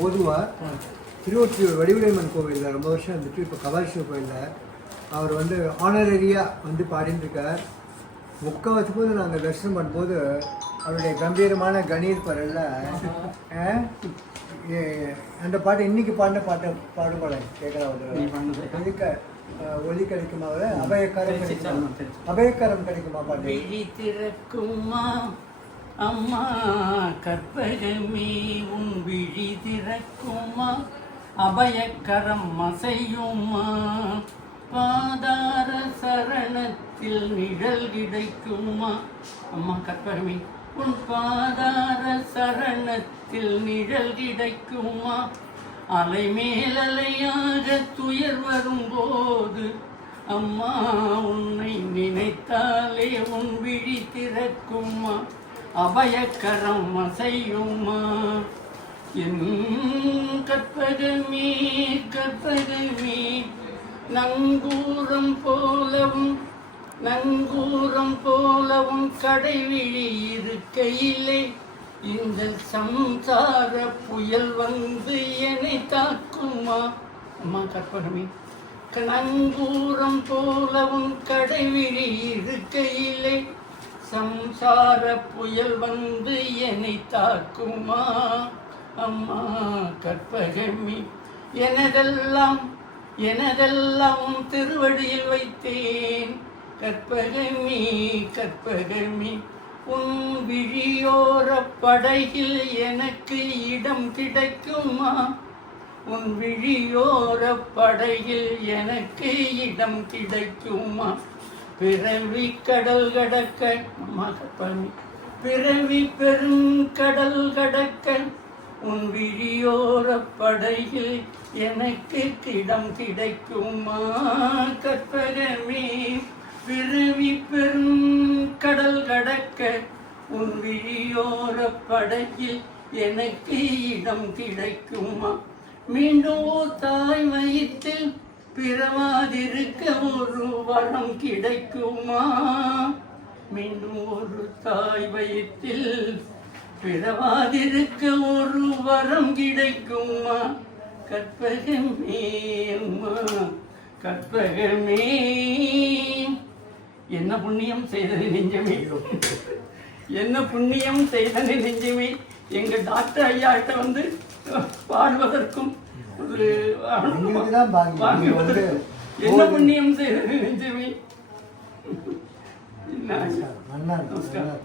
பொதுவாக திருவொற்றியூர் வடிவுடையம்மன் கோவிலில் ரொம்ப வருஷம் இருந்துட்டு இப்போ கபாலீஸ்வரர் கோவிலில் அவர் வந்து ஆனரரியாக வந்து பாடிட்டு இருக்கார். முக்கால்வாசி போது நாங்கள் தரிசனம் பண்ணும்போது அவருடைய கம்பீரமான கணீர் பரல்ல அந்த பாட்டு இன்னைக்கு பாடின பாட்டை பாடுபாடு கேட்குறேன். எதுக்க ஒலி கிடைக்குமா? அபயக்காரம் கிடைக்குமா? அபயக்காரம் கிடைக்குமா பாட்டு? அம்மா கற்பகமே உன் விழி திறக்குமா, அபயக்கரம் அசையுமா, பாதார சரணத்தில் நிழல் கிடைக்குமா. அம்மா கற்பகமே உன் பாதார சரணத்தில் நிழல் கிடைக்குமா, அலை மேலலையாக துயர் வரும்போது அம்மா உன்னை நினைத்தாலே உன் விழி திறக்குமா, அபயக்கரம் அசையுமா. என் கற்பகமே கற்பகமே நங்கூரம் போலவும் கடைவிழி இருக்கையிலே இந்த சம்சார புயல் வந்து என்னை தாக்குமா. அம்மா கற்பகமே நங்கூரம் போலவும் கடைவிழி இருக்கையிலே சம்சார புயல் வந்து என்னை தாக்குமா. அம்மா கற்பகமே எனதெல்லாம் திருவடியில் வைத்தேன். கற்பகமே கற்பகமே உன் விழியோர படகில் எனக்கு இடம் கிடைக்குமா, உன் விழியோர படகில் எனக்கு இடம் கிடைக்குமா. பிறவி கடல் கடக்க அம்மா கற்பகமே பிறவி பெருங்கடல் கடக்க உன் விழியோர படையில் எனக்கு இடம் கிடைக்குமா. கற்பகமே பிறவி பெருங்கடல் கடக்க உன் விழியோர படையில் எனக்கு இடம் கிடைக்குமா. மீண்டும் தாய் வயிற்றில் பிறவாதிருக்க ஒரு வரம் கிடைக்குமா, மீண்டும் ஒரு தாய் வயிற்றில் பிறவாதிருக்க ஒரு வரம் கிடைக்குமா. கற்பகமே அம்மா கற்பகமே. என்ன புண்ணியம் செய்தது நெஞ்சமே, என்ன புண்ணியம் செய்தது நெஞ்சமே. எங்க டாக்டர் ஐயாட்ட வந்து பாடுவதற்கும் ஒரு வாங்குவதற்கும் என்ன புண்ணியம் செய்தது நெஞ்சமே. நமஸ்காரம்.